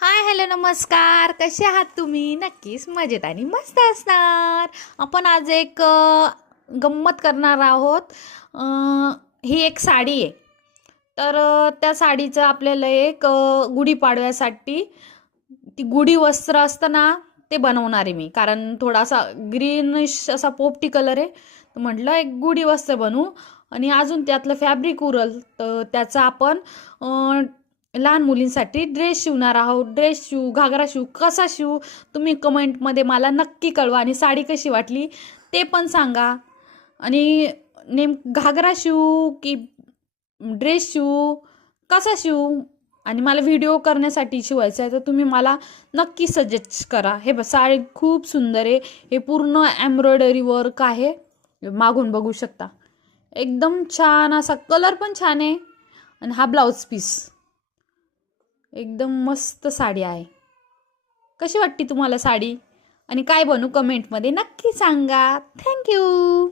Hi hello नमस्कार, कसे आहात तुम्ही? नक्कीच मजेत आणि मस्त असणार. आपण आज एक गंमत करणार आहोत. अ, ही एक साडी आहे. तर त्या साडीचं आपल्याला एक गुढीपाडव्यासाठी ती गुढी वस्त्र असतं ना, ते बनवणार आहे मी. कारण थोडासा ग्रीनिश असा पोपटी कलर आहे, तर म्हटलं एक गुढी वस्त्र बनवू. आणि अजून त्यातलं फॅब्रिक उरल तर त्याचा आपण लहान मुलींसाठी ड्रेस शिवणार आहोत. ड्रेस शिवू, घागरा शिवू, कसा शिवू तुम्ही कमेंटमध्ये मला नक्की कळवा. आणि साडी कशी वाटली ते पण सांगा. आणि घागरा शिवू की ड्रेस शिवू, कसा शिवू, आणि मला व्हिडिओ करण्यासाठी शिवायचा आहे तर तुम्ही मला नक्की सजेस्ट करा. हे साडी खूप सुंदर आहे. हे पूर्ण एम्ब्रॉयडरी वर्क आहे, मागून बघू शकता. एकदम छान असा कलर पण छान आहे. आणि हा ब्लाऊज पीस एकदम मस्त साडी आहे. कशी वाटते तुम्हाला साडी आणि काय बनवू कमेंटमध्ये नक्की सांगा. थँक्यू.